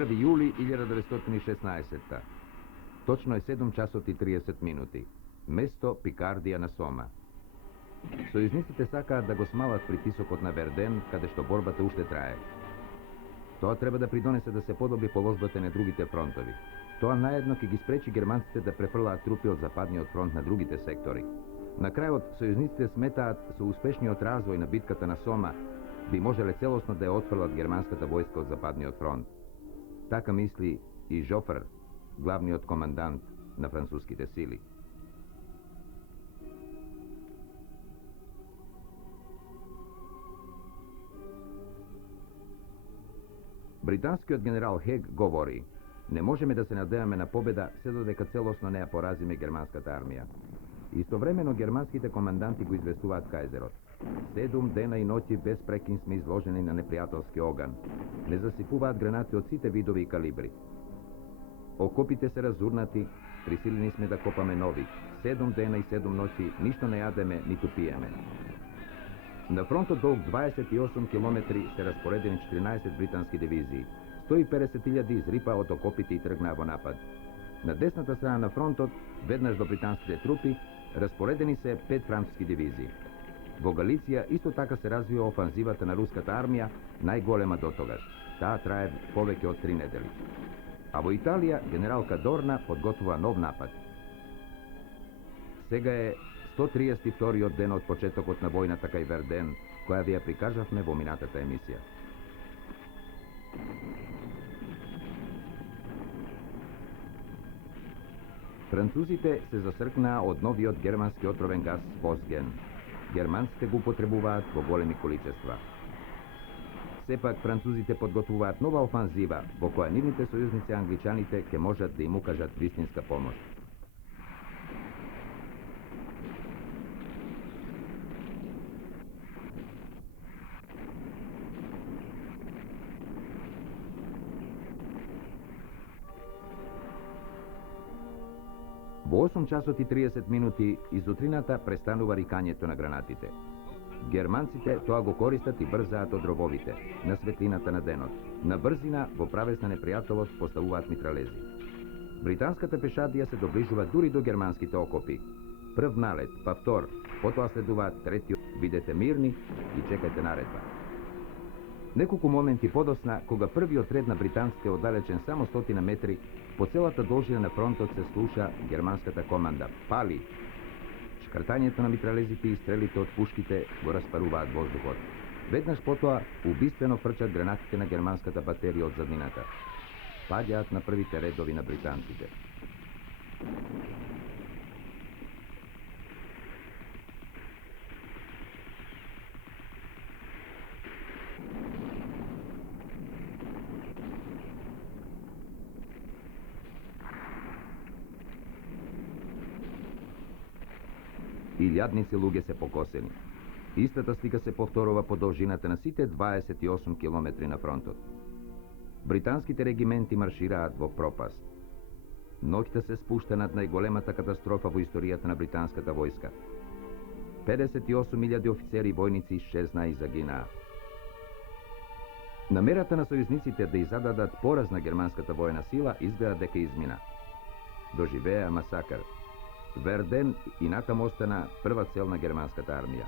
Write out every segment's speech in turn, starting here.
1. juli 1916. Точно е 7 часот и 30 минути. Место Пикардија на Сома. Сојузниците сакаат да го смалат притисокот на Верден, каде што борбата уште трае. Тоа треба да придонесе да се подобри положбата на другите фронтови. Тоа наедно ќе ги спречи германците да префрлаат трупи од западниот фронт на другите сектори. На крајот, сојузниците сметаат со успешниот развој на битката на Сома би можеле целосно да ја отфрлат германската војска од западниот фронт. Така мисли и Жофр, главниот командант на француските сили. Британскиот генерал Хег говори: не можеме да се надеваме на победа се додека целосно не ја поразиме германската армија. Истовремено германските команданти го известуваат кајзерот: 7 дена и ноќи без прекин сме изложени на непријателски оган. Не засипуваат гранати од сите видови и калибри. Окопите се разурнати, присилени сме да копаме нови. 7 дена и 7 ноќи ништо не јадеме, ниту пиеме. На фронтот долг 28 километри се распоредени 14 британски дивизии. 150.000 изрипа од окопите и тргнаа во напад. На десната страна на фронтот, веднаш до британските трупи, распоредени се 5 француски дивизии. Во Галиција исто така се развива офанзивата на руската армија, најголема до тогаш. Таа трае повеќе од 3 недели. А во Италија генерал Кадорна подготвува нов напад. Сега е 132-иот ден од почетокот на војната кај Верден, која ви ја прикажавме во минатата емисија. Французите се засркнаа од новиот германски отровен газ Фосген. Германците го употребуваат во големи количества. Сепак французите подготвуваат нова офанзива, во која нивните сојузници англичаните ќе можат да им укажат вистинска помош. Во 8 часот и 30 минути изутрината престанува рикањето на гранатите. Германците тоа го користат и брзаат од рововите, на светлината на денот. На брзина во правец на непријателот поставуваат митралези. Британската пешадија се доближува дури до германските окопи. Прв налет, па втор, потоа следуваат трети. Бидете мирни и чекајте наредба. Неколку моменти подосна, кога првиот ред на британците е оддалечен само 100 метри, по целата должина на фронтот се слуша германската команда: пали! Шкртањето на митралезите и стрелите од пушките го распаруваат воздухот. Веднаш потоа убиствено фрчат гранатите на германската батерија од заднината. Паѓаат на првите редови на британците. Илјадници луѓе се покосени. Истата слика се повторува по должината на сите 28 километри на фронтот. Британските регименти маршираат во пропаст. Ноќта се спушта над најголемата катастрофа во историјата на британската војска. 58.000 офицери и војници исчезнаа и загинаа. Намерата на сојузниците да изададат пораз на германската војна сила изгледа дека измина. Доживеа масакар. Верден и натаму остана прва цел на германската армија.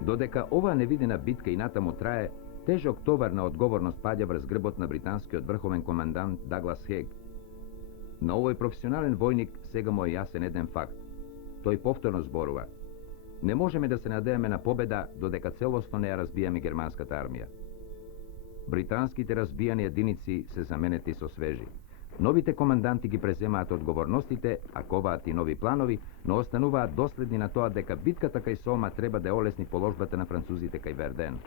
Додека оваа невидена битка и натаму трае, тежок товар на одговорност паѓа врз грбот на британскиот врховен командант Даглас Хег. На овој професионален војник сега му е јасен еден факт. Тој повторно зборува: не можеме да се надеваме на победа додека целосно не ја разбиеме германската армија. Британските разбијани единици се заменети со свежи. Новите команданти ги преземаат одговорностите, аковаат и нови планови, но остануваат доследни на тоа дека битката кај Сома треба да олесни положбата на французите кај Верден.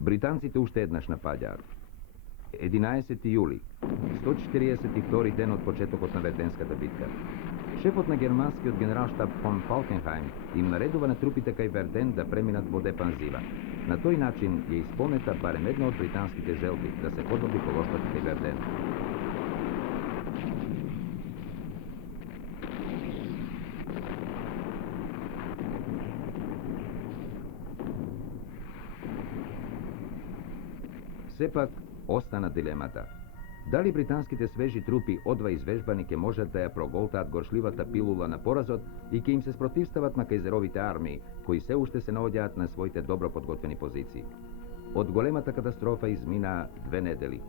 Британците уште еднаш напаѓаат. 11 јули, 142 ден од почетокот на Верденската битка. Шефот на германскиот генералштаб фон Фалкенхајм им наредува на трупите кај Верден да преминат во дефанзива. На тој начин ја исполнета барем една од британските желби да се подобри положбата кај Верден. Сепак, остана дилемата. Дали британските свежи трупи одва извежбанике можат да ја проголтаат горшливата пилула на поразот и ќе им се спротивстават на кајзеровите армии, кои се уште се наоѓаат на своите добро подготвени позиции. Од големата катастрофа измина 2 недели.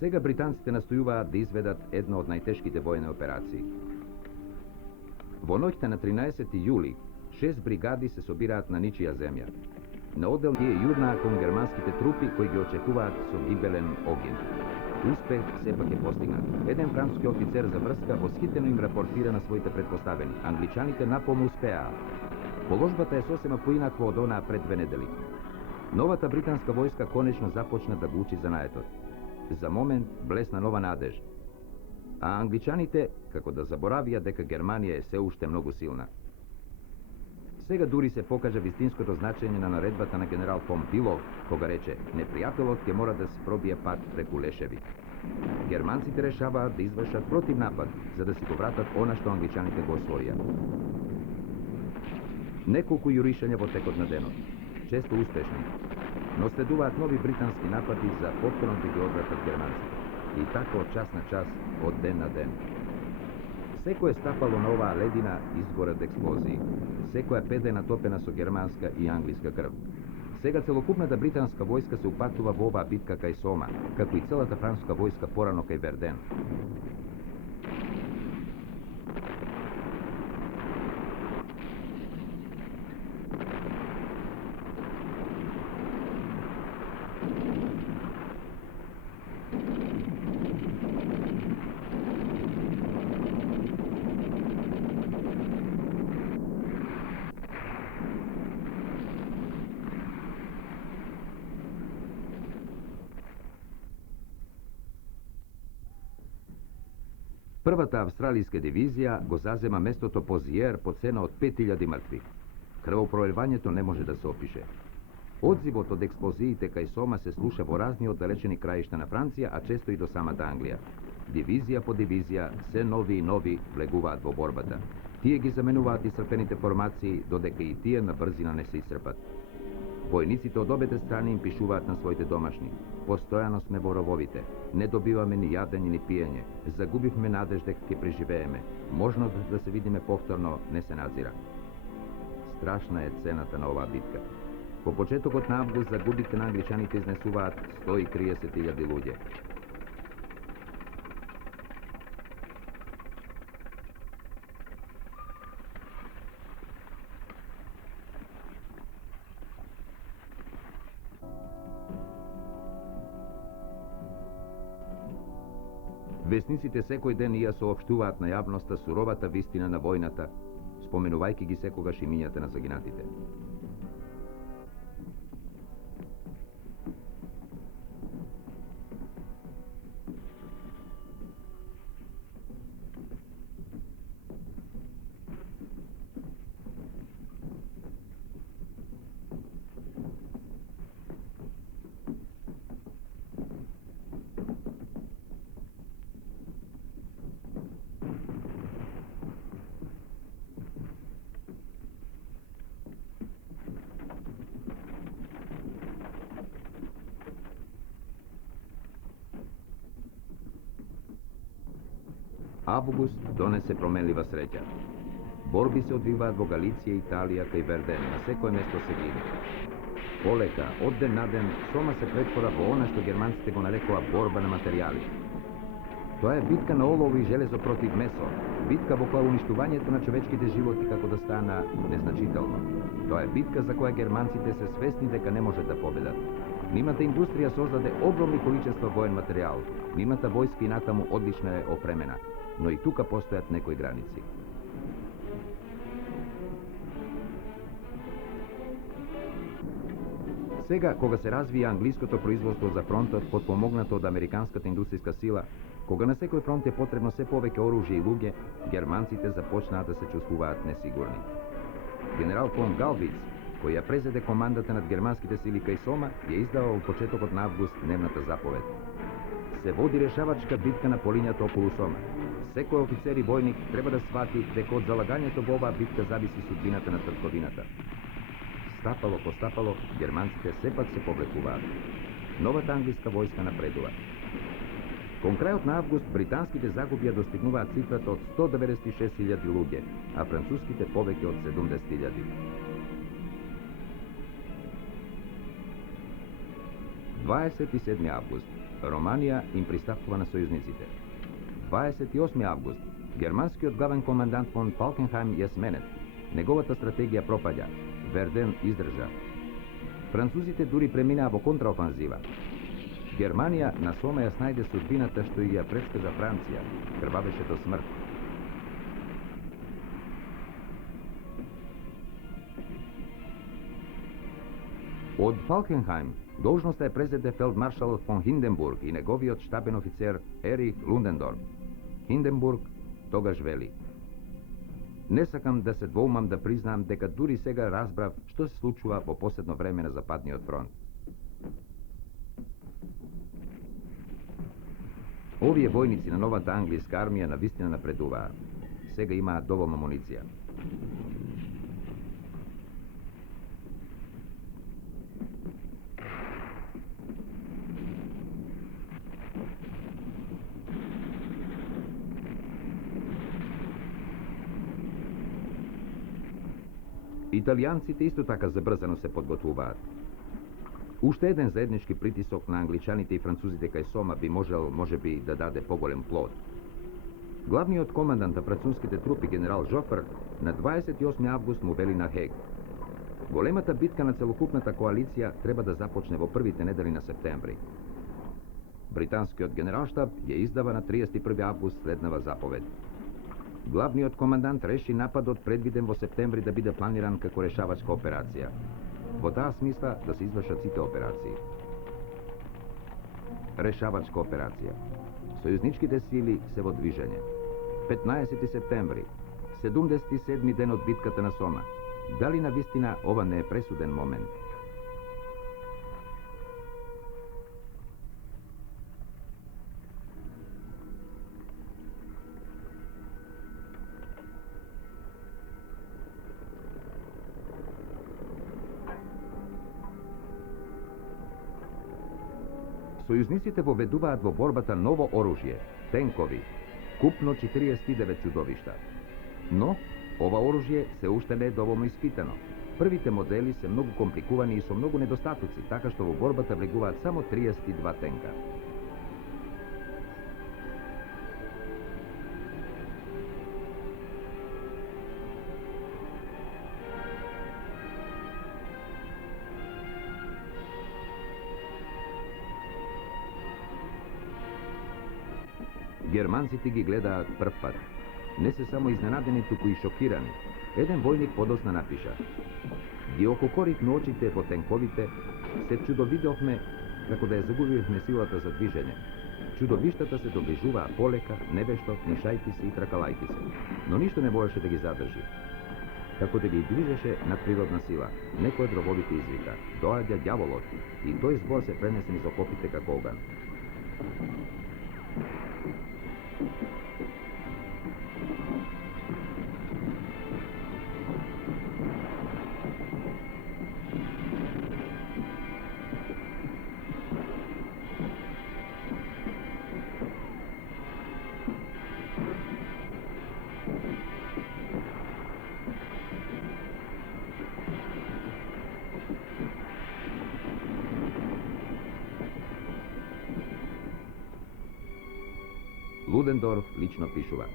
Сега британците настојуваат да изведат една од најтешките војни операции. Во ноќта на 13. јули, 6 бригади се собираат на ничија земја. На оддел е јурнаа кон германските трупи кои ги очекуваат со гибелен огин. Успех сепак е постигнат. Еден француски офицер за врска восхитено им рапортира на своите предпоставени. Англичаните наполно успеа. Положбата е сосема поинаква од онаа пред 2 недели. Новата британска војска конечно започна да го учи занаетот. За момент блесна нова надеж. А англичаните, како да заборавија дека Германија е се уште многу силна. Сега дури се покажа вистинското значење на наредбата на генерал фон Билов, кога рече: непријателот ќе мора да се пробие пат преку лешеви. Германците решаваат да извршат противнапад, за да си го вратат она што англичаните го освоија. Неколку јуришања во текот на денот, често успешни, но следуваат нови британски напади за повторно да ги одвратат германците. И така од час на час, од ден на ден. Секој стапало на оваа ледина изгоре од експлозии. Секоја педа е натопена со германска и англиска крв. Сега целокупната британска војска се упатува во оваа битка кај Сома, како и целата француска војска порано кај Верден. Првата австралијска дивизија го зазема местото Позиер по цена од 5000 мртви. Крвопроливањето не може да се опише. Одзивот од експлозиите кај Сома се слуша во разни оддалечени краишта на Франција, а често и до самата Англија. Дивизија по дивизија, се нови и нови влегуваат во борбата. Тие ги заменуваат исцрпените формации, додека и тие на брзина не се исцрпат. Војниците од обете страни им пишуваат на своите домашни: постојано сме во рововите, не добиваме ни јадење ни пиење, загубивме надеж дека ќе преживееме, можност да се видиме повторно не се назира. Страшна е цената на оваа битка. По почетокот на август загубите на англичаните изнесуваат 130.000 луѓе. Весниците секој ден ја соопштуваат на јавноста суровата вистина на војната, споменувајќи ги секогаш имињата на загинатите. Август донесе променлива среќа. Борби се одвиваат во Галиција, Италија, кај Верден, на секој место се гине. Полека, од ден на ден, Сома се претвора во она што германците го нарекоа борба на материјали. Тоа е битка на олово и железо против месо, битка во која уништувањето на човечките животи како да стана незначително. Тоа е битка за која германците се свесни дека не можат да победат. Нимата индустрија создаде огромни количества воен материјал, нимата војска и натаму одлично е опремена, но и тука постојат некои граници. Сега, кога се развија англиското производство за фронтот, потпомогнато од американската индустријска сила, кога на секој фронт е потребно се повеќе оружје и луѓе, германците започнаа да се чувствуваат несигурни. Генерал фон Галвиц, кој ја презеде командата над германските сили кај Сома, ја издава во почетокот на август дневната заповед. се води решавачка битка на полињата околу Сома. Секој офицер и војник треба да свати дека од залагањето во оваа битка зависи судбината на црковината. Стапало по стапало, германците сепак се повлекуваат. Новата англиска војска напредува. Кон крајот на август, британските загуби ја достигнуваат цифрата од 196.000 луѓе, а француските повеќе од 70.000. 27. август. Романија им пристапува на сојузниците. 28. август. Германскиот главен командант фон Фалкенхајм ја сменет. Неговата стратегија пропаѓа. Верден издржа. Французите дури преминаа во контраофанзива. Германија на Сома ја снајде судбината што ја предскажа Франција. Крвавеше до смрт. Од Фалкенхајм должноста ја презеде фелдмаршалот фон Хинденбург и неговиот штабен офицер Ерих Лундендорф. Хинденбург тогаш вели: не сакам да се двоумам да признаам дека дури сега разбрав што се случува во последно време на Западниот фронт. Овие војници на новата англиска армија навистина напредуваа. Сега имаат доволно амуниција. Италијанците исто така забрзано се подготвуваат. Уште еден заеднички притисок на англичаните и французите кај Сома би можел, можеби, да даде поголем плод. Главниот командант на француските трупи, генерал Жофер, на 28 август му вели на Хег: големата битка на целокупната коалиција треба да започне во првите недели на септември. Британскиот генералштаб ја издава на 31 август следнава заповед. Главниот командант реши нападот предвиден во септември да биде планиран како решавачка операција. Во таа смисла да се извршат сите операции. Решавачка операција. Сојузничките сили се во движење. 15 септември, 77 ден од битката на Сома. Дали навистина ова не е пресуден момент? Сојузниците воведуваат во борбата ново оружје, тенкови, купно 49 чудовишта. Но, ова оружје се уште не е доволно испитано. Првите модели се многу компликувани и со многу недостатоци, така што во борбата влегуваат само 32 тенка. Германците ги гледаат прв пат. Не се само изненадени, туку и шокирани. Еден војник подосна напиша: ги ококоривме очите во тенковите, се чудовидовме како да ја загубивме силата за движење. Чудовиштата се доближуваа полека, невешто, книшајки се и тракалајки се, но ништо не можеше да ги задржи. Како да ги движеше надприродна сила, некој од робовите извика: доаѓа ѓаволот, и тој збор се пренесе низ окопите како оган. Лудендорф лично пишува: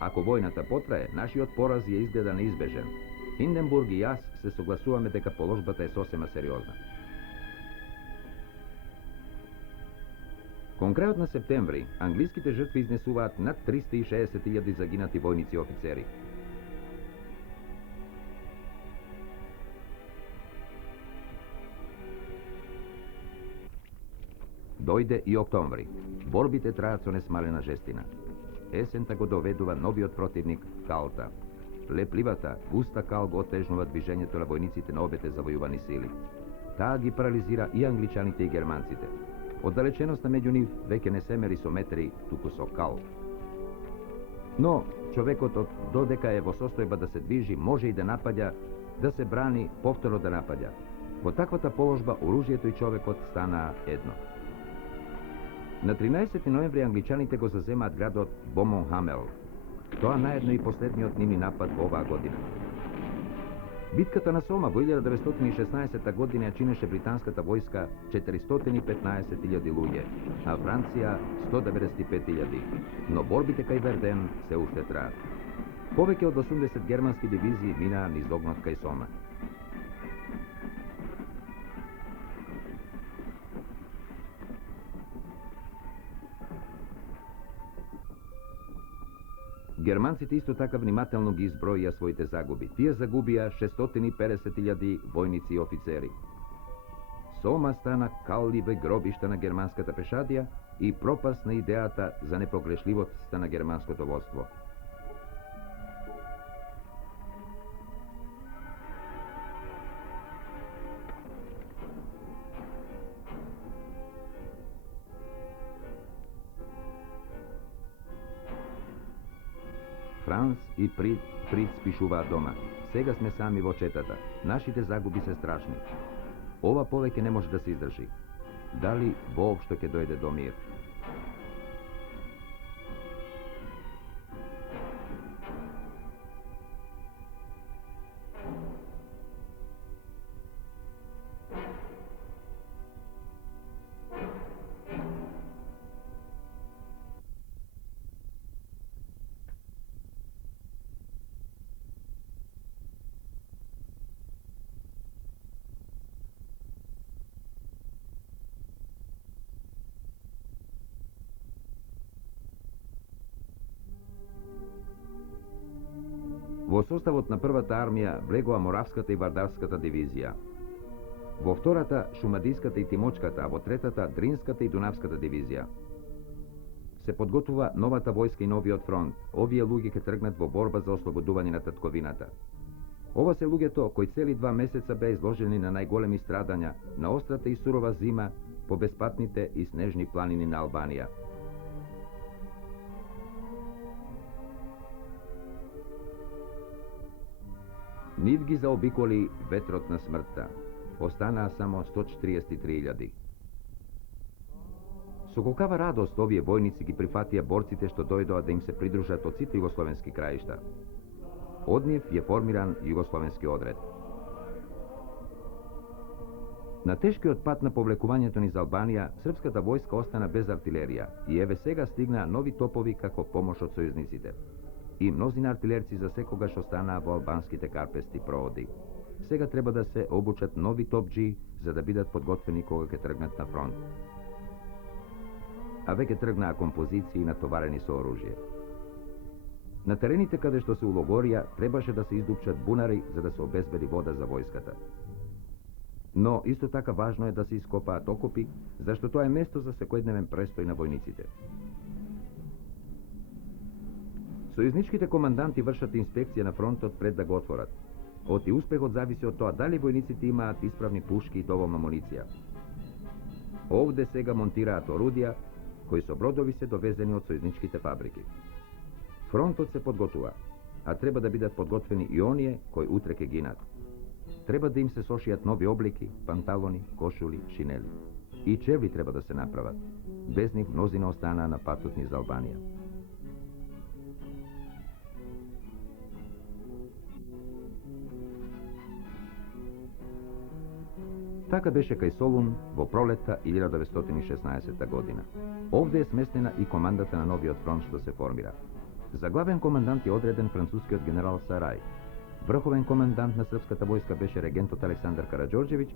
ако војната потрае, нашиот пораз ја изгледа неизбежен. Хинденбург и јас се согласуваме дека положбата е сосема сериозна. Кон крајот на септември, англиските жртви изнесуваат над 360.000 загинати војници и офицери. Дојде и октомври. Борбите траат со несмалена жестина. Есента го доведува новиот противник калта. Лепливата, густа кал го отежнува движењето на војниците на обете завојувани сили. Таа ги парализира и англичаните и германците. Отдалеченоста меѓу нив веќе не се мери со метри, туку со кал. Но, човекот додека е во состојба да се движи, може и да напаѓа, да се брани, повторно да напаѓа. Во таквата положба, оружјето и човекот станаа едно. На 13 ноември англичаните го заземаат градот Бомонхамел. Тоа наедно и последниот ними напад во оваа година. Битката на Сома во 1916 година ја чинеше британската војска 415.000 луѓе, а Франција 195.000, но борбите кај Верден се уште траат. Повеќе од 80 германски дивизии минаа низ огнот кај Сома. Германците исто така внимателно ги изброија своите загуби. Тие загубија 650.000 војници и офицери. Сома стана калливе гробишта на германската пешадија и пропаст на идејата за непогрешливост на германското војство. Франц и Фриц пишуваат дома. Сега сме сами во четата. Нашите загуби се страшни. Ова повеќе не може да се издржи. Дали воопшто ќе дојде до мир? Во составот на првата армија влегоа Моравската и Вардарската дивизија. Во втората Шумадиската и Тимочката, а во третата Дринската и Дунавската дивизија. Се подготвува новата војска и новиот фронт. Овие луѓе ќе тргнат во борба за ослободување на татковината. Ова се луѓето кои цели 2 месеца беа изложени на најголеми страдања, на острата и сурова зима по беспатните и снежни планини на Албанија. Нив ги заобиколи ветрот на смртта. Останаа само 143.000. Со колкава радост овие војници ги прифатија борците што дојдоа да им се придружат од сите југословенски краишта. Од нив е формиран југословенски одред. На тешкиот пат на повлекувањето низ Албанија, српската војска остана без артилерија и еве сега стигнаа нови топови како помош од сојузниците. И мнозина артилерци за секогаш останаа во албанските карпести проводи. Сега треба да се обучат нови топџи за да бидат подготвени кога ќе тргнат на фронт. А веќе тргнаа композиции натоварени со оружје. На терените каде што се улогорија требаше да се издупчат бунари за да се обезбеди вода за војската. Но исто така важно е да се ископаат окопи, зашто тоа е место за секојдневен престој на војниците. Сојузничките команданти вршат инспекција на фронтот пред да го отворат. Оти успехот зависи од тоа дали војниците имаат исправни пушки и доволна амуниција. Овде сега монтираат орудија кои со бродови се довезени од сојузничките фабрики. Фронтот се подготува, а треба да бидат подготвени и оние кои утре ќе гинат. Треба да им се сошијат нови облики, панталони, кошули, шинели. И чевли треба да се направат. Без нив мнозина останаа на патот низ Албанија. Така беше кај Солун во пролетта 1916 година. Овде е сместена и командата на новиот фронт што се формира. За главен командант е одреден францускиот генерал Сарај. Врховен командант на српската војска беше регентот Александар Караџорџевиќ,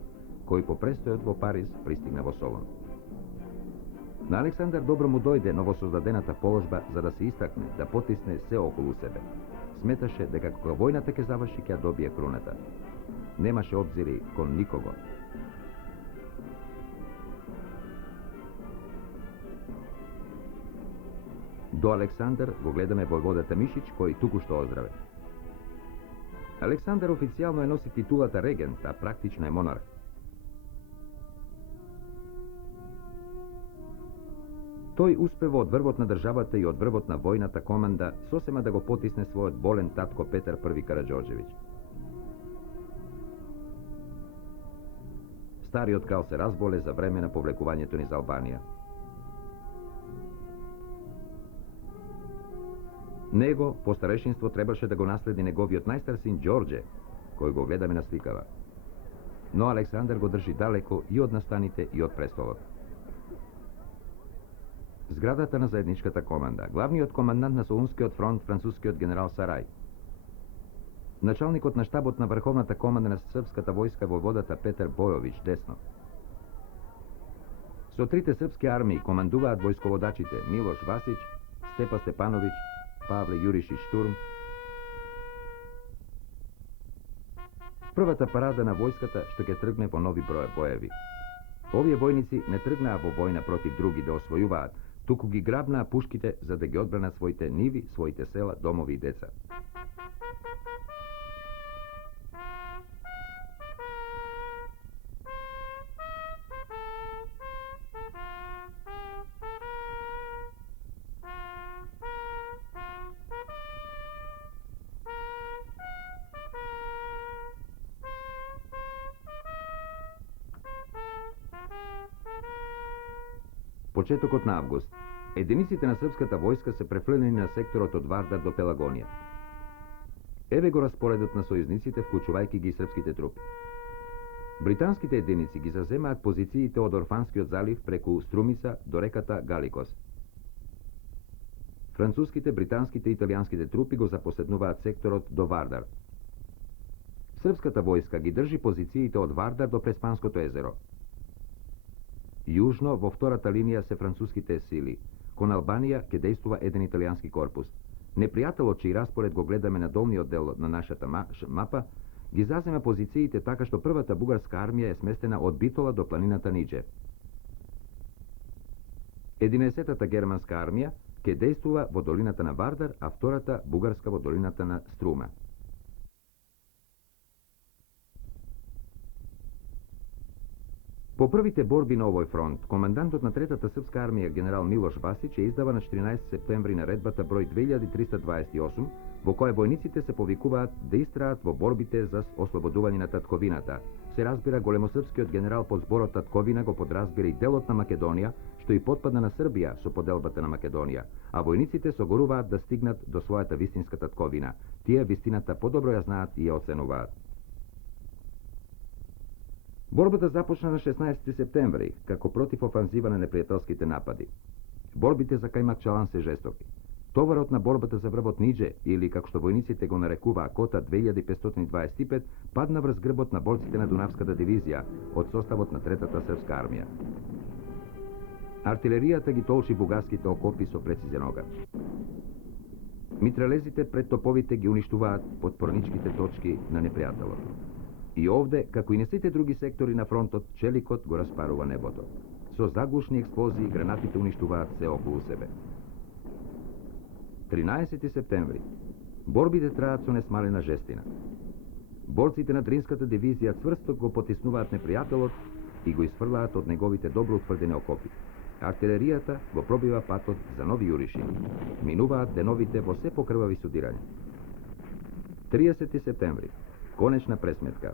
кој по престојот во Париз пристигна во Солун. На Александар добро му дојде новосоздадената положба за да се истакне, да потисне се околу себе. Сметаше дека кога војната ќе заврши ќе добие круната. Немаше обзири кон никого. До Александар го гледаме војводата Мишич, кој туку што оздраве. Александар официјално е носи титулата регент, а практично е монарх. Тој успева од врвот на државата и од врвот на војната команда сосема да го потисне својот болен татко Петар I Караџорџевиќ. Стариот крал се разболе за време на повлекувањето низ Албанија. Него, по старешинство, требаше да го наследи неговиот најстар син Ѓорѓе, кој го гледаме на сликава. Но Александар го држи далеко и од настаните и од престолот. Зградата на заедничката команда, главниот командант на Солунскиот фронт, францускиот генерал Сарај. Началникот на штабот на врховната команда на српската војска војводата Петар Бојовиќ, десно. Со трите српски армии командуваат војсководачите Милош Васиќ, Степа Степановиќ, Павле Јуришиќ Штурм. Првата парада на војската што ќе тргне во нови боеви. Овие војници не тргнаа во војна против други да освојуваат, туку ги грабнаа пушките за да ги одбранат своите ниви, своите села, домови и деца. Почетокот на август, единиците на српската војска се префрлени на секторот од Вардар до Пелагонија. Еве го распоредот на сојузниците, вклучувајќи ги српските трупи. Британските единици ги заземаат позициите од Орфанскиот залив преку Струмица до реката Галикос. Француските, британските и италијанските трупи го запоседнуваат секторот до Вардар. Српската војска ги држи позициите од Вардар до Преспанското езеро. Јужно, во втората линија се француските сили. Кон Албанија ќе действува еден италијански корпус. Непријателот, чиј распоред го гледаме на долниот дел на нашата мапа, ги зазема позициите така што првата бугарска армија е сместена од Битола до планината Нидже. 11-та германска армија ќе действува во долината на Вардар, а втората бугарска во долината на Струма. По првите борби на овој фронт, командантот на третата српска армија генерал Милош Васиќ издава на 14 септември наредбата број 2328, во која војниците се повикуваат да истраат во борбите за ослободување на татковината. Се разбира, големосрпскиот генерал под зборот татковина го подразбира и делот на Македонија, што и потпадна на Србија со поделбата на Македонија, а војниците согоруваат да стигнат до својата вистинска татковина. Тие вистината подобро ја знаат и ја оценуваат. Борбата започна на 16 септември, како противофанзива на непријателските напади. Борбите за Кајмакчалан се жестоки. Товарот на борбата за врвот Нидже, или како што војниците го нарекуваа Кота 2525, падна врз грбот на борците на Дунавската дивизија од составот на третата српска армија. Артилеријата ги толчи бугарските окопи со прецизен оган. Митралезите пред топовите ги уништуваат подпорничките точки на непријателот. И овде, како и на сите други сектори на фронтот, челикот го распарува небото. Со заглушни експлозии гранатите уништуваат се околу себе. 13 септември. Борбите траат со несмалена жестина. Борците на Дринската дивизија цврсто го потиснуваат непријателот и го изфрлаат од неговите добро утврдени окопи. Артилеријата го пробива патот за нови јуриши. Минуваат деновите во се покрвави судирања. 30 септември. Конечна пресметка.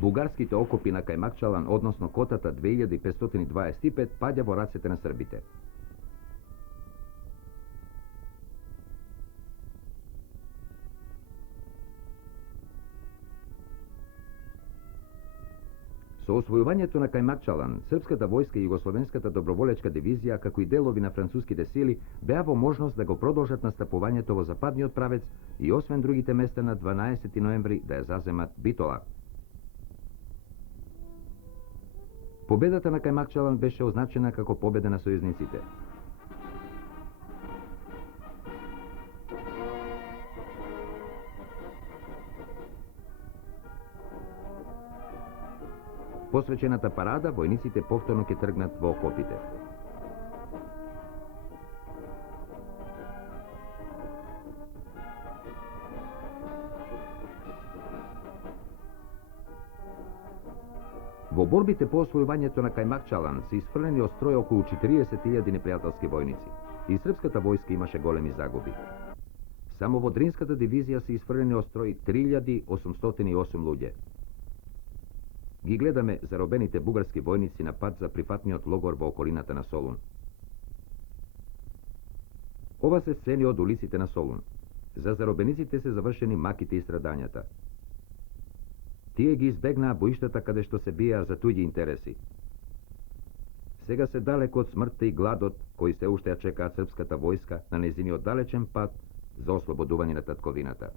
Бугарските окопи на Кајмакчалан, односно Котата 2525, паѓа во рацете на србите. Со освојувањето на Кајмакчалан, српската војска и југословенската доброволечка дивизија, како и делови на француските сили, беа во можност да го продолжат настапувањето во западниот правец и освен другите места на 12 ноември да ја заземат Битола. Победата на Кајмакчалан беше означена како победа на сојузниците. посвечената парада, војниците повторно ќе тргнат во окопите. Во борбите по освојувањето на Кајмакчалан се isfрлени од строј околу 40.000 непријателски војници и српската војска имаше големи загуби. Само во Дринската дивизија се isfрлени од строј 3808 луѓе. Ги гледаме заробените бугарски војници на пат за прифатниот логор во околината на Солун. Ова се сцени од улиците на Солун. За заробениците се завршени маките и страдањата. Тие ги избегнаа боиштата каде што се биеа за туѓи интереси. Сега се далеко од смртта и гладот, кои се уште ја чекаат српската војска на незиниот далечен пат за ослободување на татковината.